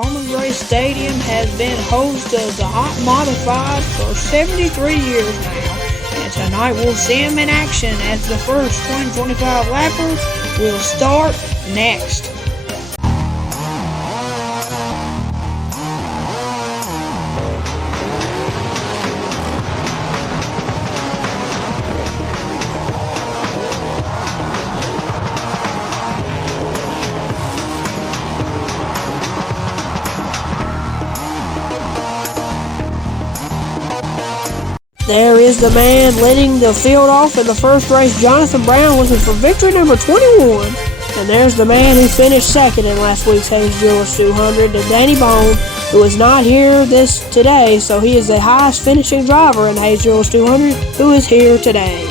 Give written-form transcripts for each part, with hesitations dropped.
Bowman Stadium has been host of the Hot Modified for 73 years now, and tonight we'll see him in action as the first 2025 lapper will start next. There is the man leading the field off in the first race, Jonathan Brown, looking for victory number 21. And there's the man who finished second in last week's Hayes Jewelers 200, and Danny Bowman, who is not here today, so he is the highest finishing driver in Hayes Jewelers 200, who is here today.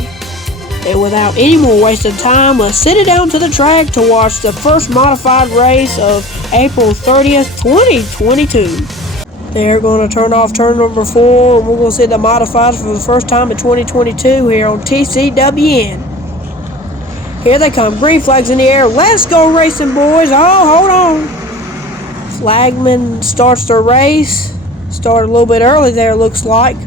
And without any more wasted time, let's sit it down to the track to watch the first modified race of April 30th, 2022. They're going to turn off turn number 4, and we're going to see the modifieds for the first time in 2022 here on TCWN. Here they come, green flags in the air. Let's go racing, boys. Oh, hold on. Flagman starts the race. Started a little bit early there, looks like.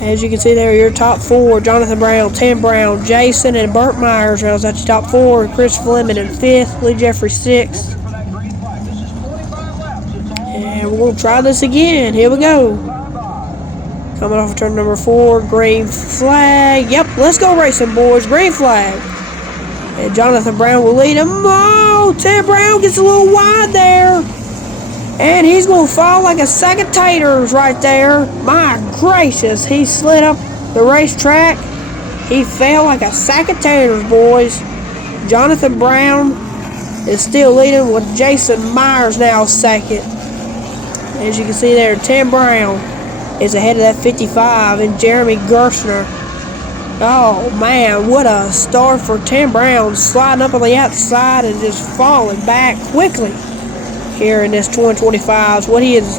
As you can see there, your top 4, Jonathan Brown, Tim Brown, Jason, and Burt Myers rounds out your top 4. Chris Fleming in 5th, Lee Jeffrey 6th. And we're going to try this again. Here we go. Coming off of turn number 4, green flag. Yep, let's go racing, boys. Green flag. And Jonathan Brown will lead him. Oh, Tim Brown gets a little wide there. And he's going to fall like a sack of taters right there. My gracious, he slid up the racetrack. He fell like a sack of taters, boys. Jonathan Brown is still leading with Jason Myers now second. As you can see there, Tim Brown is ahead of that 55 and Jeremy Gerstner. Oh man, what a start for Tim Brown, sliding up on the outside and just falling back quickly here in this 2025. What he is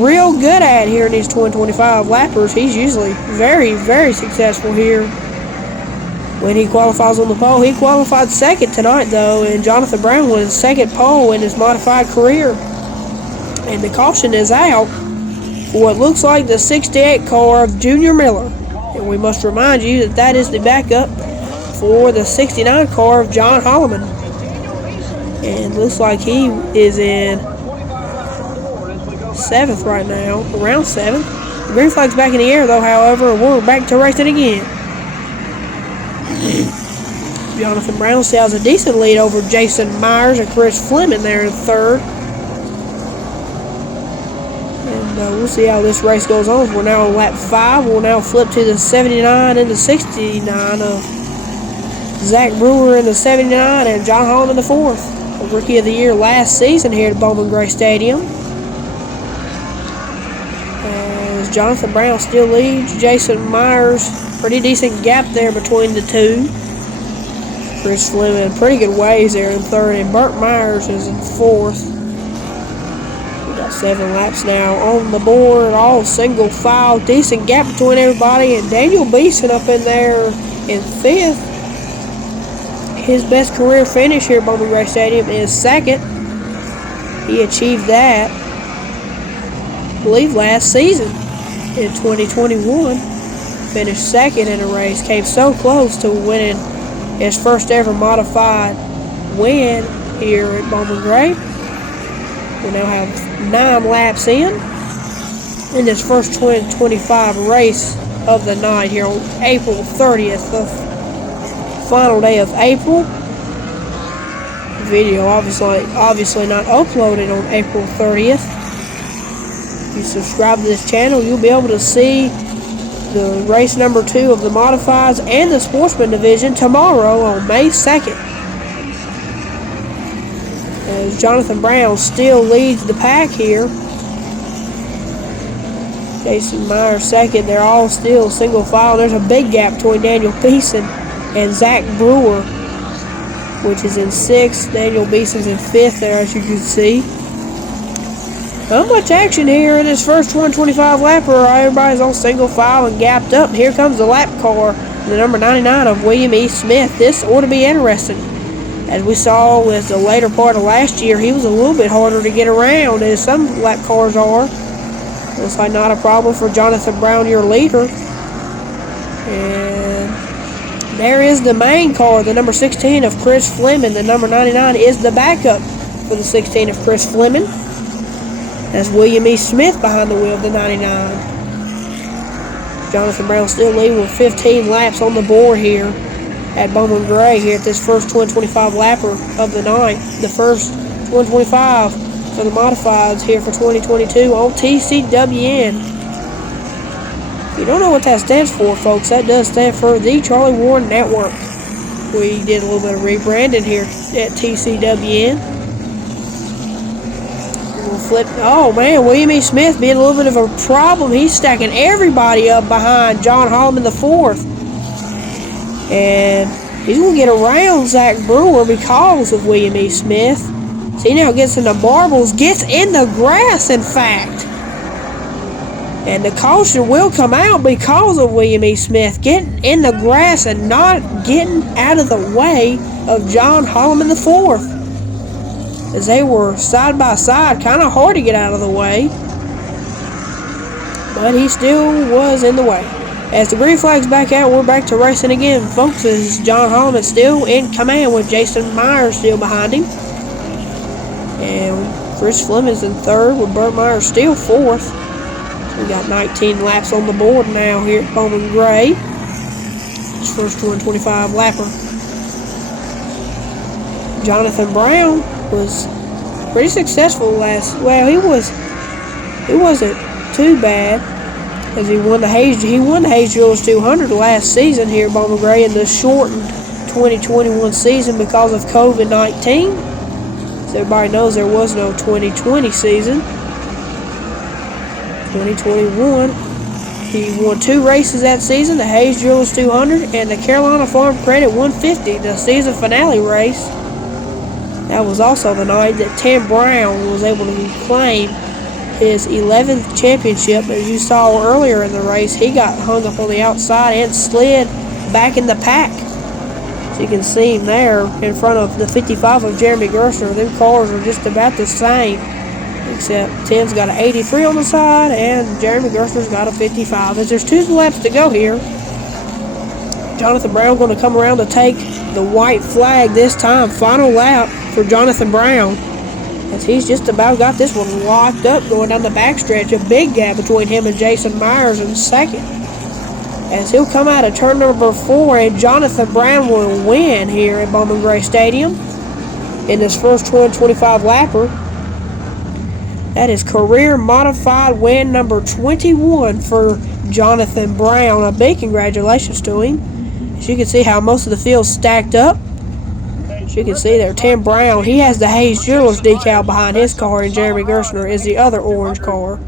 real good at here in these 2025 lappers. He's usually very, very successful here when he qualifies on the pole. He qualified second tonight though, and Jonathan Brown was his second pole in his modified career. And the caution is out for what looks like the 68 car of Junior Miller. And we must remind you that that is the backup for the 69 car of John Holloman. And looks like he is in 7th right now, around 7th. The green flag's back in the air though, however, we're back to racing again. Jonathan Brown still has a decent lead over Jason Myers and Chris Fleming there in 3rd. We'll see how this race goes on. We're now on lap 5. We'll now flip to the 79 and the 69 of Zach Brewer in the 79 and John Holland in the 4th. A Rookie of the Year last season here at Bowman Stadium. As Jonathan Brown still leads, Jason Myers, pretty decent gap there between the two. Chris Fleming, pretty good ways there in 3rd, and Burt Myers is in 4th. 7 laps now on the board, all single file, decent gap between everybody, and Daniel Beeson up in there in 5th. His best career finish here at Bowman Stadium is 2nd. He achieved that, I believe, last season in 2021. Finished 2nd in a race, came so close to winning his first ever modified win here at Bowman Gray. We now have 9 laps in this first 2025 race of the night here on April 30th, the final day of April. The video obviously not uploaded on April 30th. If you subscribe to this channel, you'll be able to see the race number 2 of the modifieds and the sportsman division tomorrow on May 2nd. As Jonathan Brown still leads the pack here. Jason Myers 2nd. They're all still single file. There's a big gap between Daniel Beeson and Zach Brewer, which is in 6th. Daniel Beeson's in 5th there, as you can see. Not much action here in this first 125 lapper. Everybody's on single file and gapped up. Here comes the lap car, the number 99 of William E. Smith. This ought to be interesting, As we saw with the later part of last year, he was a little bit harder to get around as some lap cars are. Looks like not a problem for Jonathan Brown, your leader. And there is the main car, the number 16 of Chris Fleming. The number 99 is the backup for the 16 of Chris Fleming. That's William E. Smith behind the wheel of the 99. Jonathan Brown still leading with 15 laps on the board here at Bowman Gray here at this first 225 lapper of the night. The first 225 for the modifieds here for 2022 on TCWN. If you don't know what that stands for, folks, that does stand for the Charlie Warren Network. We did a little bit of rebranding here at TCWN. We'll flip. Oh man, William E. Smith being a little bit of a problem. He's stacking everybody up behind John Holloman IV. And he's going to get around Zach Brewer because of William E. Smith. See, now gets in the marbles, gets in the grass, in fact. And the caution will come out because of William E. Smith getting in the grass and not getting out of the way of John Holloman IV. As they were side by side, kind of hard to get out of the way. But he still was in the way. As the green flag's back out, we're back to racing again, folks. As John Holloman still in command with Jason Myers still behind him. And Chris Fleming's in third with Burt Myers still fourth. So we got 19 laps on the board now here at Bowman Gray. His first 125 lapper. Jonathan Brown was pretty successful last. Well, he wasn't too bad. As he won the Hayes Jewels 200 last season here at Bowman Gray in the shortened 2021 season because of COVID-19. As everybody knows, there was no 2020 season. 2021, he won 2 races that season, the Hayes Jewels 200 and the Carolina Farm Credit 150, the season finale race. That was also the night that Tim Brown was able to claim his 11th championship. As you saw earlier in the race, he got hung up on the outside and slid back in the pack. So you can see him there in front of the 55 of Jeremy Gerstner. Them cars are just about the same, except Tim's got an 83 on the side and Jeremy Gerstner's got a 55. As there's 2 laps to go here, Jonathan Brown going to come around to take the white flag this time. Final lap for Jonathan Brown, as he's just about got this one locked up going down the backstretch. A big gap between him and Jason Myers in second. As he'll come out of turn number 4, and Jonathan Brown will win here at Bowman Gray Stadium in this first 225 lapper. That is career modified win number 21 for Jonathan Brown. A big congratulations to him. As you can see how most of the field's stacked up. As you can see there, Tim Brown, he has the Hayes Jewelers decal behind his car, and Jeremy Gerstner is the other orange car.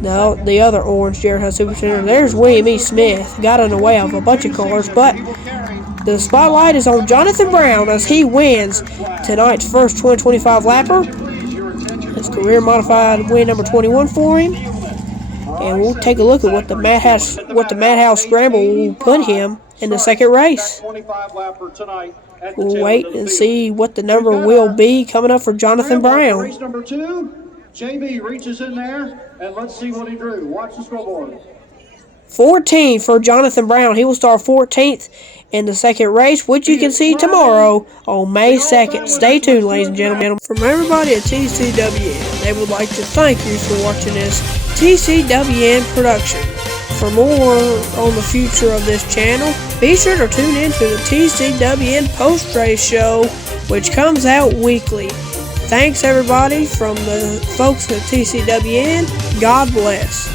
No, the other orange Jared Hunt Super Center. There's William E. Smith. Got in the way of a bunch of cars, but the spotlight is on Jonathan Brown as he wins tonight's first 225 lapper. It's career modified win number 21 for him. And we'll take a look at what the Madhouse Scramble will put him in the second race. We'll wait and see what the number will be coming up for Jonathan Brown. Race number 2, JB reaches in there, and let's see what he drew. Watch the scoreboard. 14 for Jonathan Brown. He will start 14th in the second race, which you can see tomorrow on May 2nd. Stay tuned, ladies and gentlemen. From everybody at TCWN, they would like to thank you for watching this TCWN production. For more on the future of this channel, be sure to tune in to the TCWN post-race show, which comes out weekly. Thanks everybody from the folks at TCWN. God bless.